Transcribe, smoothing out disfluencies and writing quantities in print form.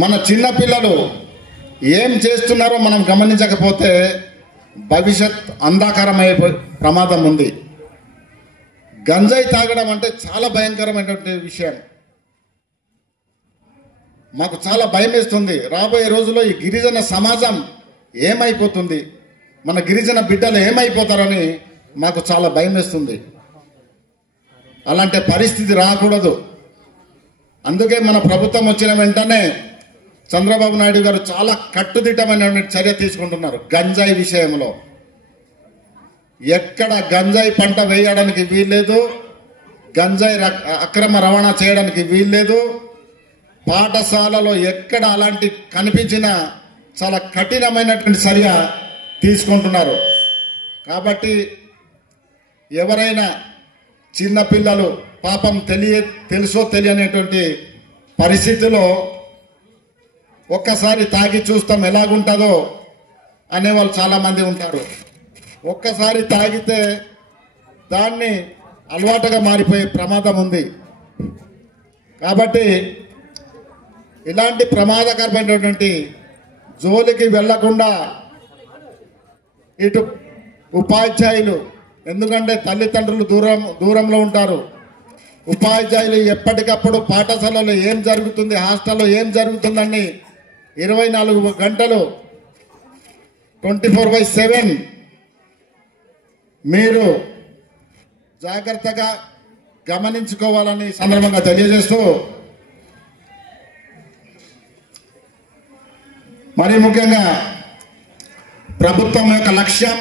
మన చిన్న పిల్లలు ఏం చేస్తున్నారో మనం గమనించకపోతే భవిష్యత్ అంధకారమైపోయే ప్రమాదం ఉంది. గంజాయి తాగడం అంటే చాలా భయంకరమైనటువంటి విషయం. మాకు చాలా భయం వేస్తుంది. రాబోయే రోజుల్లో ఈ గిరిజన సమాజం ఏమైపోతుంది, మన గిరిజన బిడ్డలు ఏమైపోతారని మాకు చాలా భయం వేస్తుంది. అలాంటి పరిస్థితి రాకూడదు. అందుకే మన ప్రభుత్వం వచ్చిన వెంటనే చంద్రబాబు నాయుడు గారు చాలా కట్టుదిట్టమైన చర్య తీసుకుంటున్నారు. గంజాయి విషయంలో ఎక్కడ గంజాయి పంట వేయడానికి వీల్లేదు, గంజాయి అక్రమ రవాణా చేయడానికి వీల్లేదు. పాఠశాలలో ఎక్కడ అలాంటి కనిపించినా చాలా కఠినమైనటువంటి చర్య తీసుకుంటున్నారు. కాబట్టి ఎవరైనా చిన్నపిల్లలు పాపం తెలుసో తెలియనటువంటి పరిస్థితిలో ఒక్కసారి తాగి చూస్తాం ఎలాగుంటుందో అనేవాళ్ళు చాలామంది ఉంటారు. ఒక్కసారి తాగితే దాన్ని అలవాటుగా మారిపోయే ప్రమాదం ఉంది. కాబట్టి ఇలాంటి ప్రమాదకరమైనటువంటి జోలికి వెళ్లకుండా ఇటు ఉపాధ్యాయులు, ఎందుకంటే తల్లిదండ్రులు దూరంలో ఉంటారు, ఉపాధ్యాయులు ఎప్పటికప్పుడు పాఠశాలలో ఏం జరుగుతుంది, హాస్టల్లో ఏం జరుగుతుందని 24 గంటలు 24/7 మీరు జాగ్రత్తగా గమనించుకోవాలని సందర్భంగా తెలియజేస్తూ, మరి ముఖ్యంగా ప్రభుత్వం యొక్క లక్ష్యం